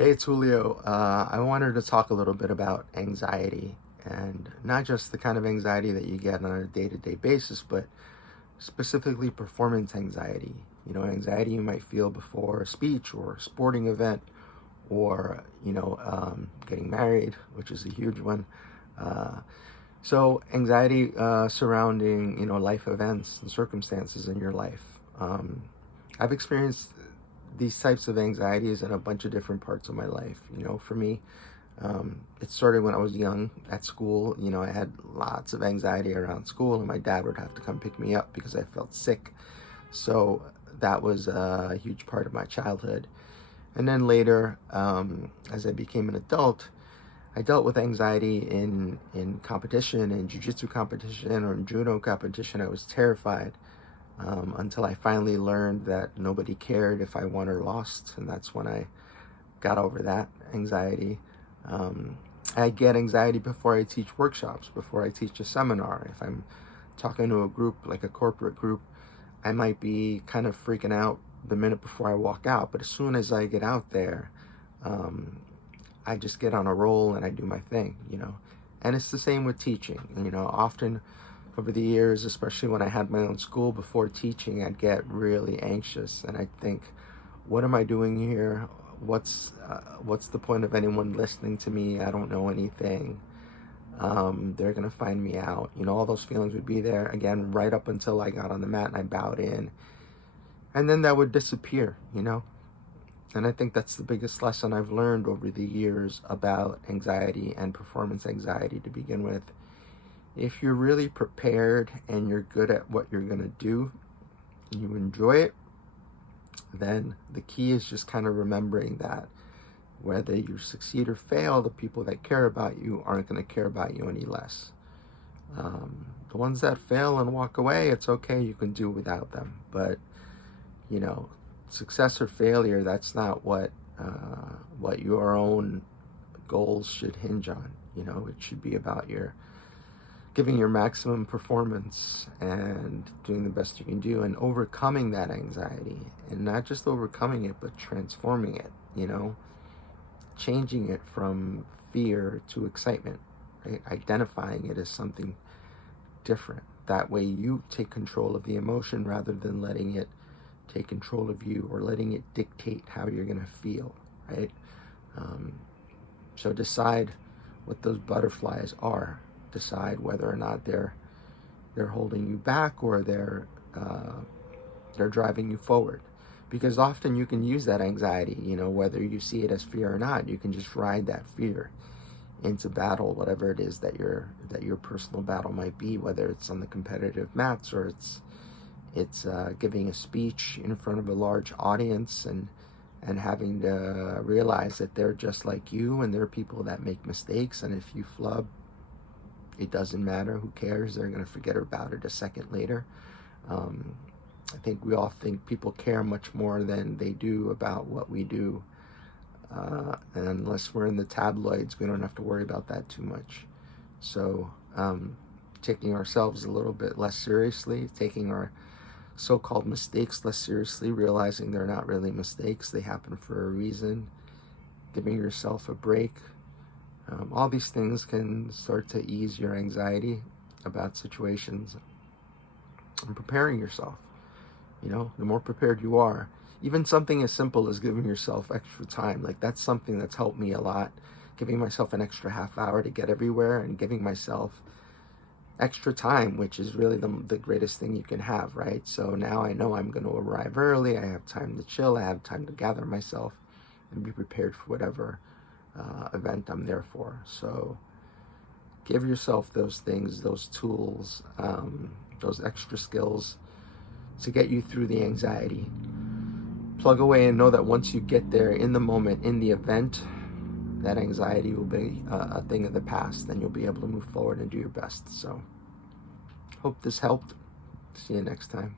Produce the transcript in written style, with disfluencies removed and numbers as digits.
Hey, it's Julio. I wanted to talk a little bit about anxiety, and not just the kind of anxiety that you get on a day-to-day basis, but specifically performance anxiety. Anxiety you might feel before a speech or a sporting event, or getting married, which is a huge one. Uh, so anxiety surrounding life events and circumstances in your life. I've experienced these types of anxieties in a bunch of different parts of my life. For me, it started when I was young at school. I had lots of anxiety around school, and my dad would have to come pick me up because I felt sick. So that was a huge part of my childhood. And then later, as I became an adult, I dealt with anxiety in competition, in Jiu Jitsu competition or in Judo competition. I was terrified until I finally learned that nobody cared if I won or lost. And that's when I got over that anxiety. I get anxiety before I teach workshops, before I teach a seminar. If I'm talking to a group, like a corporate group, I might be kind of freaking out the minute before I walk out. But as soon as I get out there, I just get on a roll and I do my thing, And it's the same with teaching. Often over the years, especially when I had my own school, before teaching, I'd get really anxious and I'd think, what am I doing here? What's the point of anyone listening to me? I don't know anything. They're gonna find me out. All those feelings would be there again right up until I got on the mat and I bowed in, and then that would disappear. And I think that's the biggest lesson I've learned over the years about anxiety and performance anxiety to begin with. If you're really prepared and you're good at what you're going to do, and you enjoy it, then the key is just kind of remembering that whether you succeed or fail, the people that care about you aren't going to care about you any less. The ones that fail and walk away, it's okay, you can do without them. But, success or failure, that's not what your own goals should hinge on. It should be about your giving your maximum performance and doing the best you can do and overcoming that anxiety, and not just overcoming it, but transforming it, changing it from fear to excitement, right? Identifying it as something different. That way you take control of the emotion rather than letting it take control of you or letting it dictate how you're going to feel, right? So decide what those butterflies are. Decide whether or not they're holding you back or they're driving you forward. Because often you can use that anxiety, whether you see it as fear or not. You can just ride that fear into battle, whatever it is that your personal battle might be, whether it's on the competitive mats or it's giving a speech in front of a large audience and having to realize that they're just like you and they're people that make mistakes, and if you flub, it doesn't matter. Who cares? They're going to forget about it a second later. I think we all think people care much more than they do about what we do. And unless we're in the tabloids, we don't have to worry about that too much. So taking ourselves a little bit less seriously, taking our so-called mistakes less seriously, realizing they're not really mistakes, they happen for a reason, giving yourself a break. All these things can start to ease your anxiety about situations, and preparing yourself. The more prepared you are, even something as simple as giving yourself extra time, like that's something that's helped me a lot. Giving myself an extra half hour to get everywhere and giving myself extra time, which is really the greatest thing you can have, right? So now I know I'm going to arrive early. I have time to chill. I have time to gather myself and be prepared for whatever event I'm there for. So give yourself those things, those tools, those extra skills to get you through the anxiety. Plug away and know that once you get there in the moment, in the event, that anxiety will be a thing of the past. Then you'll be able to move forward and do your best. So hope this helped. See you next time.